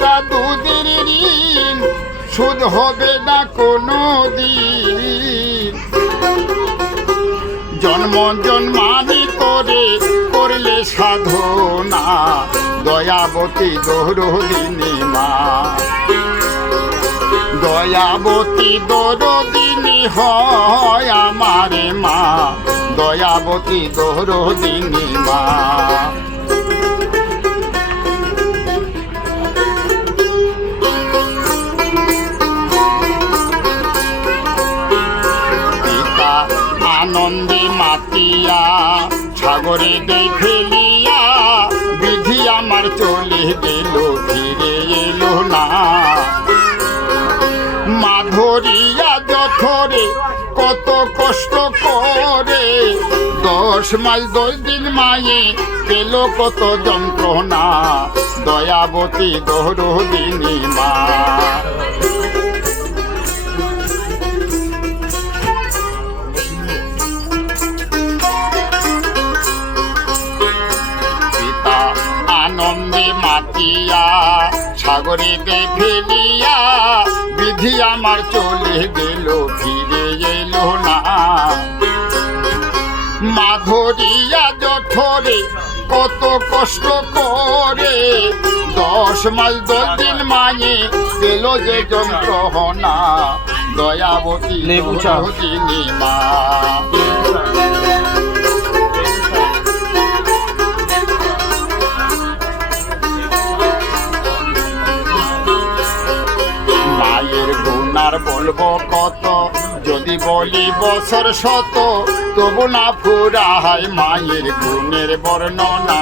এটা দুধের ঋণ, সুদ হবে না কোনো দিন। জন্ম জন্মানি করে করলে সাধনা, দয়াবতী দরদিনী মা। দয়াবতী দরদিনী হয় আমারে মা, দয়াবতী দরদিনী মা। পিতা আনন্দে মাতিয়া সাগরে দেই ফেলিয়া, বিধি আমার চলে গেল ফিরে এলো না। মাধুরিয়া জঠরে কত কষ্ট করে, 10 মাস 10 দিন মায়ে পেল কত যন্ত্রণা, দয়াবতী দরদিনী মা। পিতা আনন্দে মাতিয়া সাগরে দে ফেলিয়া, বিধি আমার চলে গেল ফিরে এলো না। মাধুরিয়া জঠরে কত কষ্ট করে, 10 মাস 10 দিন মায়ে পেল যে যন্ত্রণা, দয়াবতী দরদিনী মা। মায়ের গুণ আর বলবো কত, যদি বলি বছর শত, তবু না ফুরায় মায়ের গুণের বর্ণনা।